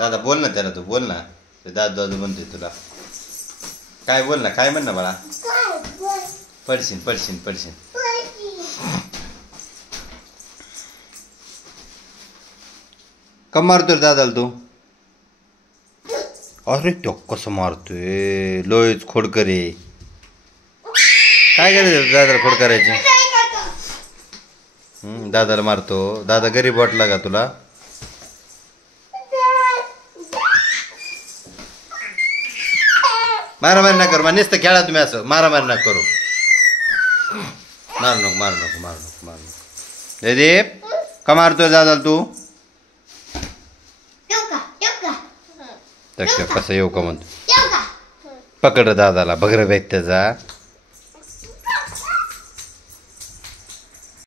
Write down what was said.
दादा बोल ना त्याला, तू बोल ना. ते दादू दादू म्हणतोय तुला. काय बोल ना, काय म्हण ना बाळा. पडशील पडशील पडशील. का मारतोय दादाला तू? अरे तो कसं मारतोय, लोयच खोडकरे. काय करायचं दादाला खोड करायचे? दादाला मारतो. दादा गरीब वाटला का तुला? मारामारी ना करू, नुसतं खेळा तुम्ही असं. मारामारी ना करू. मारू नको मारू नको मारू नको मारू नको. जयदीप का मारतोय दादाला तू? कसं येऊ का म्हणतो. पकड दादाला, बगर बॅग त्याचा.